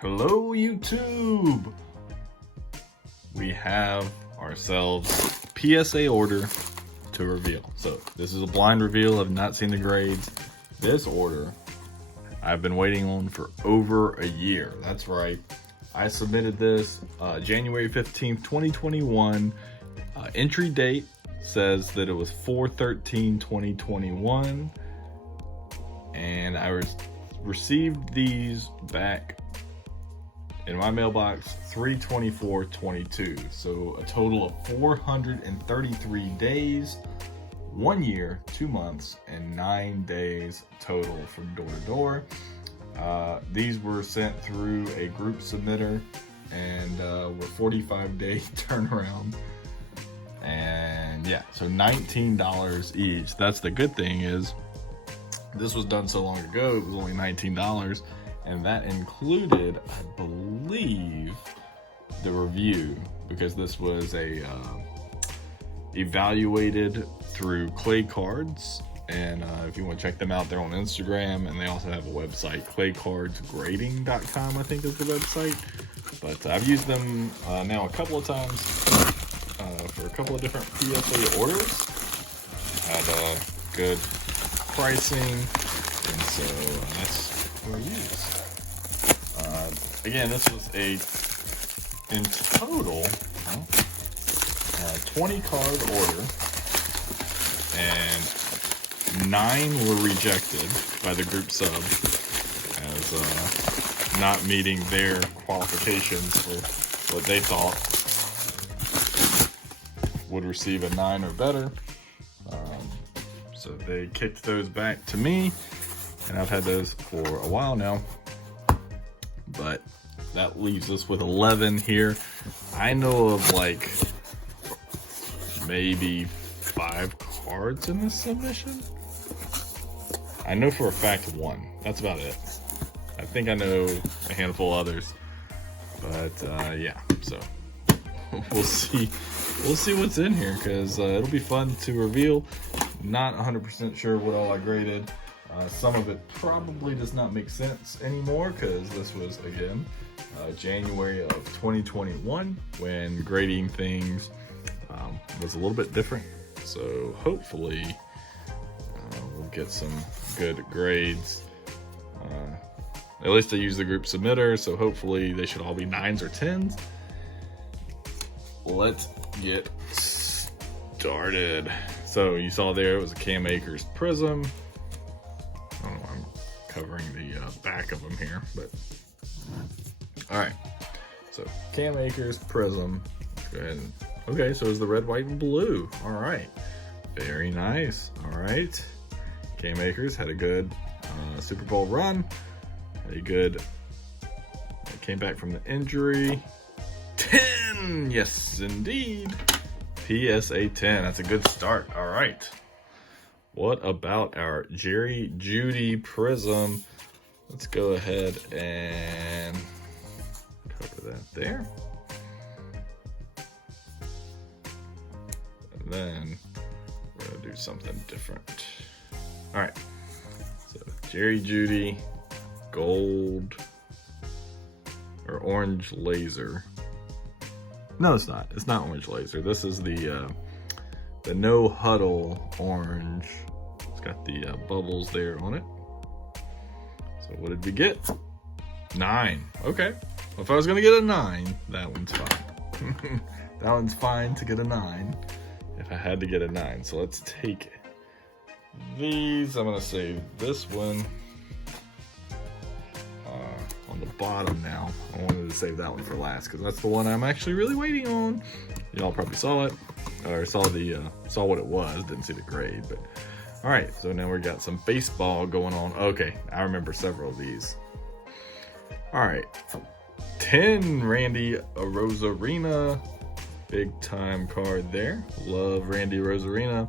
Hello YouTube! We have ourselves PSA order to reveal. So this is a blind reveal. I've not seen the grades. This order I've been waiting on for over a year. That's right. I submitted this January 15th, 2021. Entry date says that it was 4/13/2021. And I received these back in my mailbox 3/24/22. So a total of 433 days, 1 year, 2 months, and 9 days total from door to door. These were sent through a group submitter and were 45-day turnaround. And yeah, so $19 each. That's the good thing is this was done so long ago, it was only $19. And that included, I believe, the review, because this was a evaluated through Clay Cards. And if you want to check them out, they're on Instagram, and they also have a website, claycardsgrading.com, I think is the website. But I've used them now a couple of times for a couple of different PSA orders. Had good pricing, and so that's what I use. Again, this was in total 20 card order, and 9 were rejected by the group sub as not meeting their qualifications for what they thought would receive a 9 or better. So they kicked those back to me, and I've had those for a while now. But that leaves us with 11 here. I know of like maybe 5 cards in this submission. I know for a fact 1. That's about it. I think I know a handful others. But yeah, so we'll see what's in here, because it'll be fun to reveal. Not 100% sure what all I graded. Some of it probably does not make sense anymore, because this was, again, January of 2021 when grading things was a little bit different. So hopefully we'll get some good grades. At least I use the group submitter, so hopefully they should all be 9s or 10s. Let's get started. So you saw there it was a Cam Akers Prizm. I don't know, I'm covering the back of them here, but all right. So Cam Akers Prizm. Let's go ahead and, okay, so it's the red, white, and blue. All right, very nice. All right, Cam Akers had a good Super Bowl run. Had a good, came back from the injury. 10, yes indeed. PSA 10, that's a good start. All right. What about our Jerry Jeudy Prizm? Let's go ahead and cover that there. And then we're gonna do something different. All right, so Jerry Jeudy, gold or orange laser. No, it's not. It's not orange laser. This is the no huddle orange. It's got the bubbles there on it. So what did we get? 9. Okay. Well, if I was gonna get a 9, that one's fine. That one's fine to get a 9 if I had to get a 9. So let's take these. I'm gonna save this one on the bottom now. I wanted to save that one for last because that's the one I'm actually really waiting on. Y'all probably saw it, or saw what it was. Didn't see the grade, but all right. So now we got some baseball going on. Okay, I remember several of these. All right, 10 Randy Arozarena, big time card there. Love Randy Arozarena.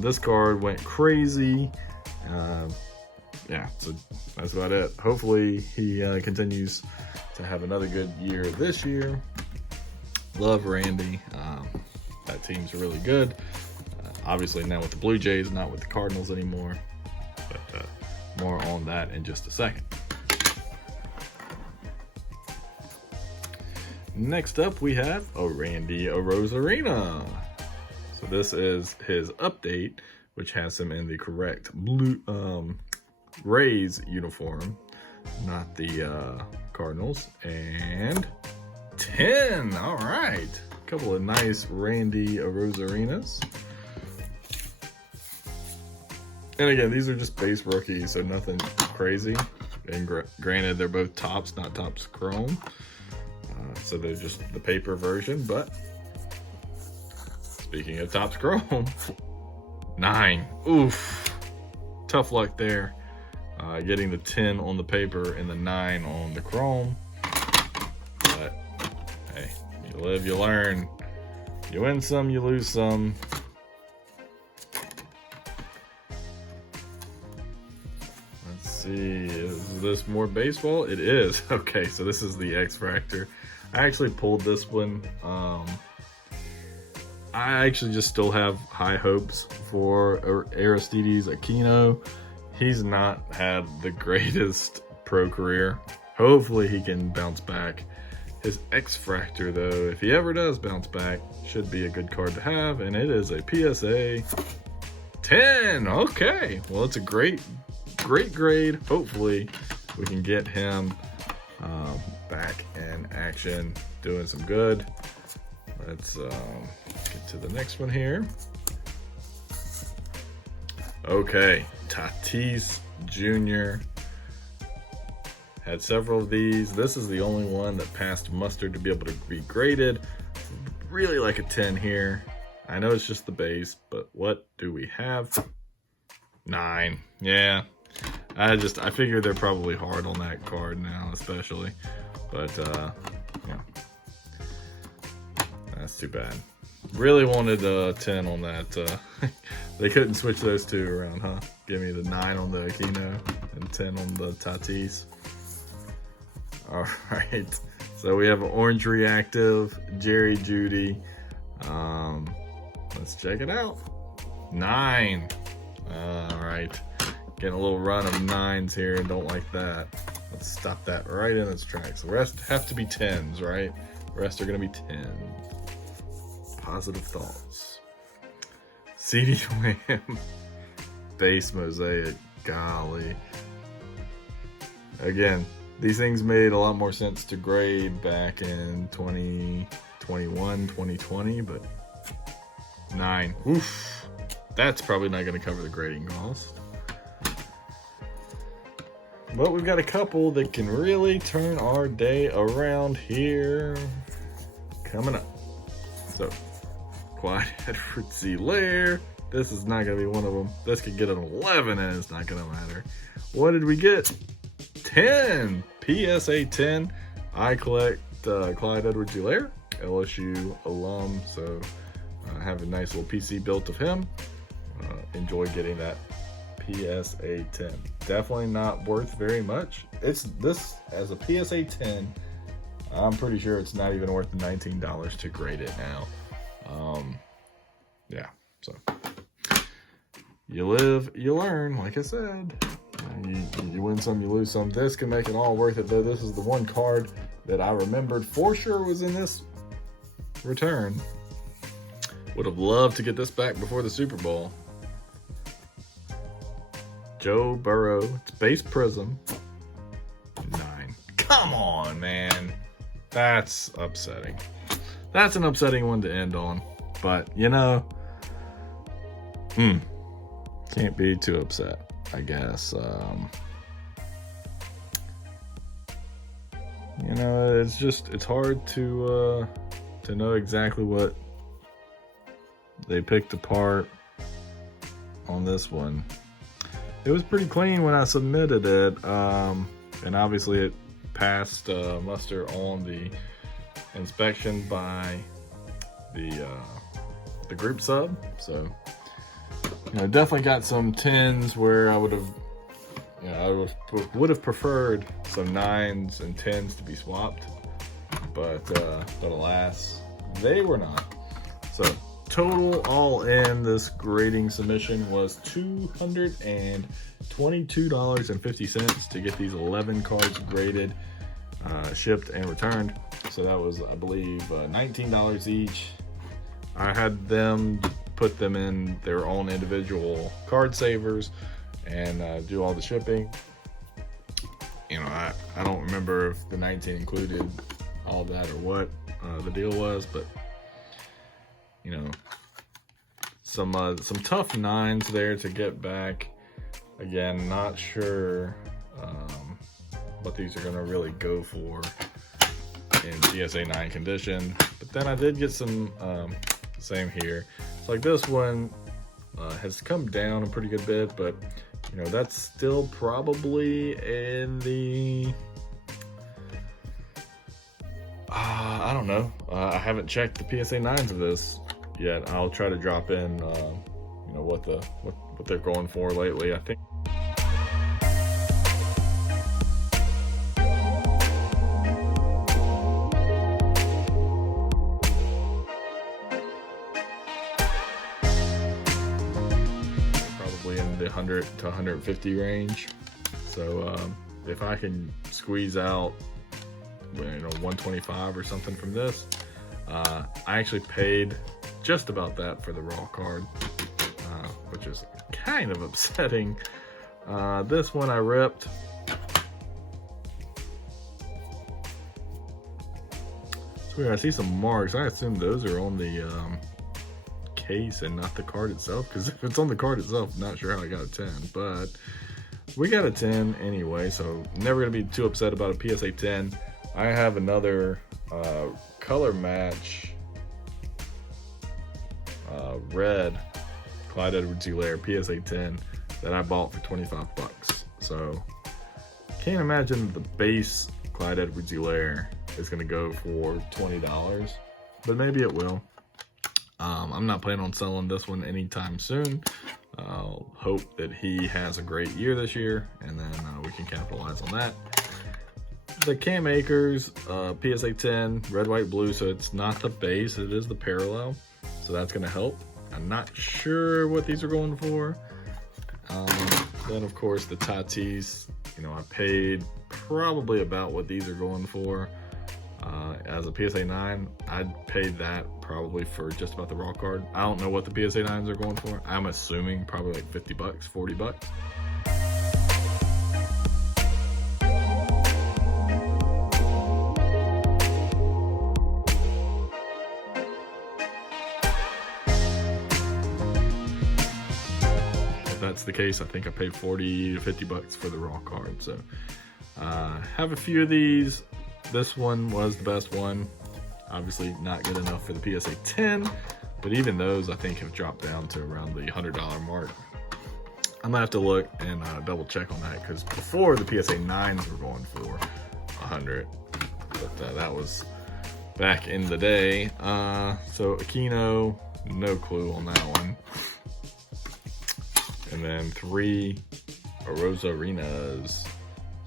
This card went crazy. Yeah, so that's about it. Hopefully he continues to have another good year this year. Love Randy. That team's really good. Obviously now with the Blue Jays, not with the Cardinals anymore. But more on that in just a second. next up we have a Randy Arozarena. So this is his update, which has him in the correct blue Rays uniform, not the Cardinals. And 10. All right, a couple of nice Randy Arozarenas. And again, these are just base rookies, so nothing crazy. And granted, they're both tops, not tops chrome. So they're just the paper version, but speaking of tops chrome, 9. Oof. Tough luck there. Getting the 10 on the paper and the 9 on the chrome. But hey, you live, you learn. You win some, you lose some. See, is this more baseball? It is. Okay, so this is the X Factor. I actually pulled this one. I actually just still have high hopes for Aristides Aquino. He's not had the greatest pro career. Hopefully he can bounce back. His X Factor, though, if he ever does bounce back, should be a good card to have, and it is a PSA 10. Okay, well, it's a great grade. Hopefully we can get him back in action, doing some good. Let's get to the next one here. Okay, Tatis Jr. Had several of these. This is the only one that passed muster to be able to be graded. Really like a 10 here. I know it's just the base, but what do we have? 9. Yeah. I figure they're probably hard on that card now, especially. But, yeah. That's too bad. Really wanted a 10 on that. They couldn't switch those two around, huh? Give me the 9 on the Aquino and 10 on the Tatis. All right. So we have an orange reactive, Jerry Judy. Let's check it out. 9. All right. Getting a little run of 9s here and don't like that. Let's stop that right in its tracks. The rest have to be 10s, right? The rest are going to be 10. Positive thoughts. CD Lamb. Base mosaic. Golly. Again, these things made a lot more sense to grade back in 2021, 2020, but 9. Oof. That's probably not going to cover the grading cost. But we've got a couple that can really turn our day around here coming up. So, Clyde Edwards-Helaire. This is not going to be one of them. This could get an 11 and it's not going to matter. What did we get? 10. PSA 10. I collect Clyde Edwards-Helaire, LSU alum. So, I have a nice little PC built of him. Enjoy getting that PSA 10. Definitely not worth very much. It's this as a PSA 10. I'm pretty sure it's not even worth the $19 to grade it now. Yeah, so you live, you learn. Like I said, you win some, you lose some. This can make it all worth it, though. This is the one card that I remembered for sure was in this return. Would have loved to get this back before the Super Bowl. Joe Burrow, it's base Prizm. 9. Come on, man. That's upsetting. That's an upsetting one to end on. But, you know, can't be too upset, I guess. You know, it's hard to know exactly what they picked apart on this one. It was pretty clean when I submitted it, and obviously it passed muster on the inspection by the group sub. So, you know, definitely got some 10s where I would have, you know, I would have preferred some 9s and 10s to be swapped, but alas, they were not. So, total all in this grading submission was $222.50 to get these 11 cards graded. shipped and returned. So that was, I believe, $19 each. I had them put them in their own individual card savers and do all the shipping. You know, I don't remember if the 19 included all that or what the deal was, but you know, some tough 9s there to get back. Again, not sure what these are gonna really go for in PSA 9 condition, but then I did get some same here. It's like this one has come down a pretty good bit, but you know, that's still probably in the I don't know. I haven't checked the PSA 9s of this yet. I'll try to drop in you know, what they're going for lately. I think in the 100 to 150 range. So if I can squeeze out, you know, 125 or something from this, I actually paid just about that for the raw card, which is kind of upsetting. This one I ripped. So I see some marks. I assume those are on the case and not the card itself, because if it's on the card itself, I'm not sure how I got a 10, but we got a 10 anyway, so never gonna be too upset about a PSA 10. I have another color match red Clyde Edwards-Helaire PSA 10 that I bought for 25 bucks. So can't imagine the base Clyde Edwards-Helaire is gonna go for $20, but maybe it will. I'm not planning on selling this one anytime soon. I'll hope that he has a great year this year, and then we can capitalize on that. The Cam Akers PSA 10 red, white, blue, so it's not the base, it is the parallel, so that's going to help. I'm not sure what these are going for. Then of course the Tatis, you know, I paid probably about what these are going for. As a PSA 9, I'd pay that probably for just about the raw card. I don't know what the PSA 9s are going for. I'm assuming probably like 50 bucks, 40 bucks. If that's the case, I think I paid 40 to 50 bucks for the raw card. So have a few of these. This one was the best one. Obviously not good enough for the PSA 10, but even those I think have dropped down to around the $100 mark. I'm gonna have to look and double check on that, because before the PSA 9s were going for 100, but that was back in the day. So Aquino, no clue on that one. And then 3 arozarenas,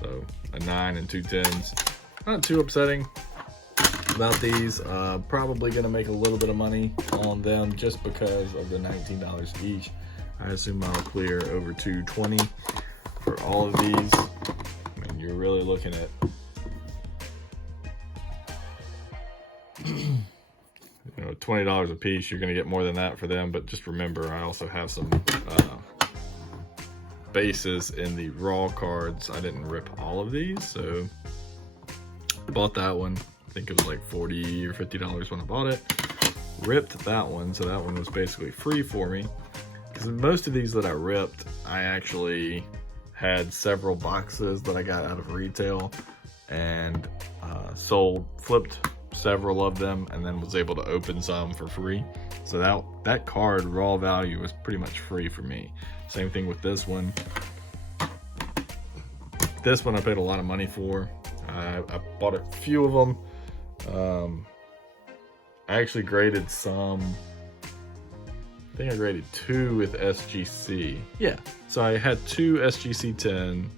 so a 9 and 2 10s. Not too upsetting about these. Probably gonna make a little bit of money on them just because of the $19 each. I assume I'll clear over $220 for all of these. I mean, you're really looking at you know, $20 a piece. You're gonna get more than that for them, but just remember, I also have some bases in the raw cards. I didn't rip all of these, so bought that one. I think it was like $40 or $50 when I bought it. Ripped that one, so that one was basically free for me. Because most of these that I ripped, I actually had several boxes that I got out of retail and flipped several of them, and then was able to open some for free. So that card raw value was pretty much free for me. Same thing with this one. This one I paid a lot of money for. I bought a few of them. I actually graded some. I think I graded 2 with SGC. Yeah, so I had 2 SGC 10.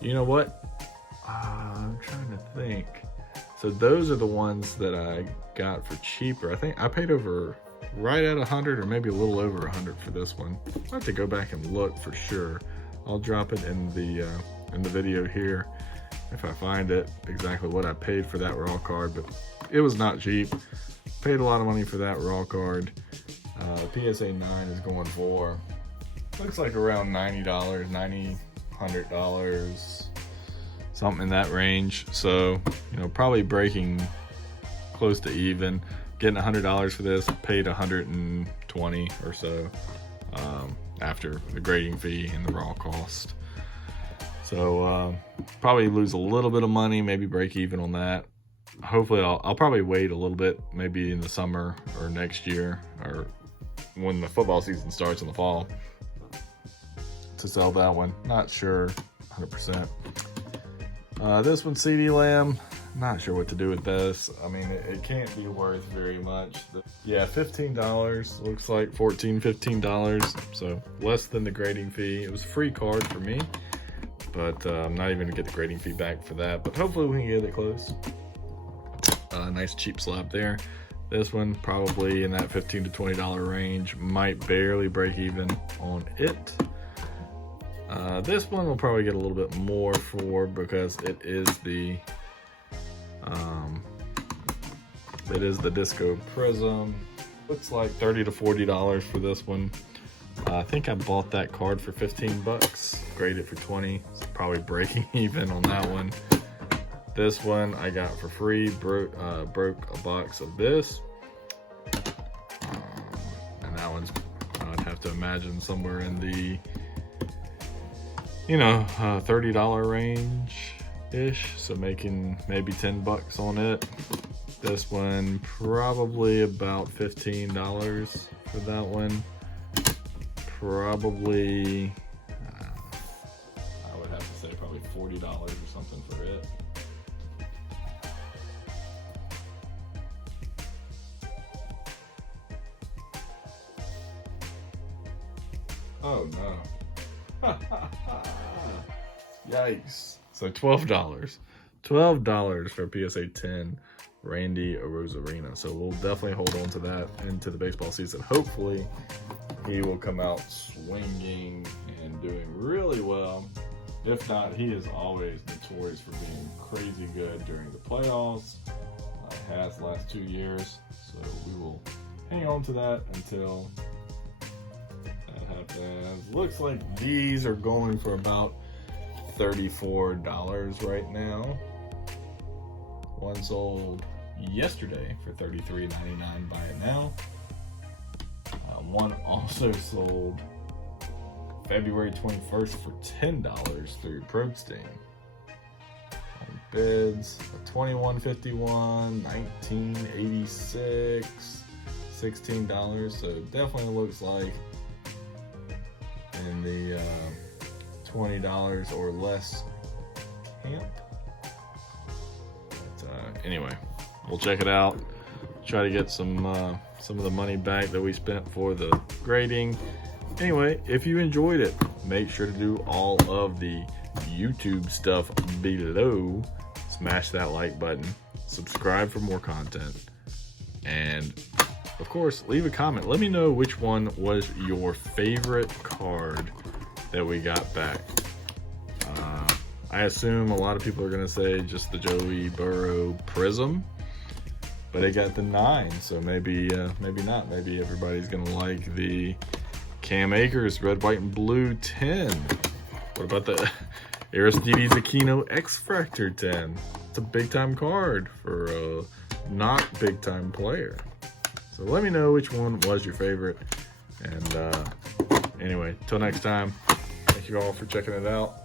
You know what? I'm trying to think. So those are the ones that I got for cheaper. I think I paid over right at 100 or maybe a little over 100 for this one. I'll have to go back and look for sure. I'll drop it in the video here if I find it, exactly what I paid for that raw card, but it was not cheap. Paid a lot of money for that raw card. PSA 9 is going for, looks like around $90, $100, something in that range. So, you know, probably breaking close to even. Getting $100 for this, paid $120 or so after the grading fee and the raw cost. So probably lose a little bit of money, maybe break even on that. Hopefully I'll probably wait a little bit, maybe in the summer or next year, or when the football season starts in the fall, to sell that one. Not sure 100%. This one, CD Lamb, not sure what to do with this. I mean, it can't be worth very much. Yeah, $15, looks like $14, $15, so less than the grading fee. It was a free card for me, but I'm not even gonna get the grading fee back for that, but hopefully we can get it close. Nice cheap slab there. This one probably in that $15 to $20 range, might barely break even on it. This one will probably get a little bit more for, because it is the Disco Prizm. Looks like $30 to $40 for this one. I think I bought that card for 15 bucks, graded for 20, so probably breaking even on that one. This one I got for free, broke a box of this. And that one's, I'd have to imagine somewhere in the, you know, $30 range-ish, so making maybe 10 bucks on it. This one, probably about $15 for that one. Probably, I would have to say probably $40 or something for it. Oh no. Yikes. So $12. $12 for PSA 10 Randy Arozarena. So we'll definitely hold on to that into the baseball season. Hopefully he will come out swinging and doing really well. If not, he is always notorious for being crazy good during the playoffs. Has the last 2 years. So we will hang on to that until that happens. Looks like these are going for about $34 right now. One sold yesterday for $33.99. Buy it now. One also sold February 21st for $10 through Probsting. On bids, a 2151, 1986, $16. So definitely looks like in the $20 or less camp. But anyway, we'll check it out. Try to get some of the money back that we spent for the grading. Anyway, if you enjoyed it, make sure to do all of the YouTube stuff below. Smash that like button, subscribe for more content, and of course, leave a comment. Let me know which one was your favorite card that we got back. I assume a lot of people are gonna say just the Joey Burrow Prizm, but it got the 9, so maybe not. Maybe everybody's gonna like the Cam Akers Red, White, and Blue 10. What about the Aristides Aquino X-Factor 10? It's a big-time card for a not big-time player. So let me know which one was your favorite. And anyway, till next time, thank you all for checking it out.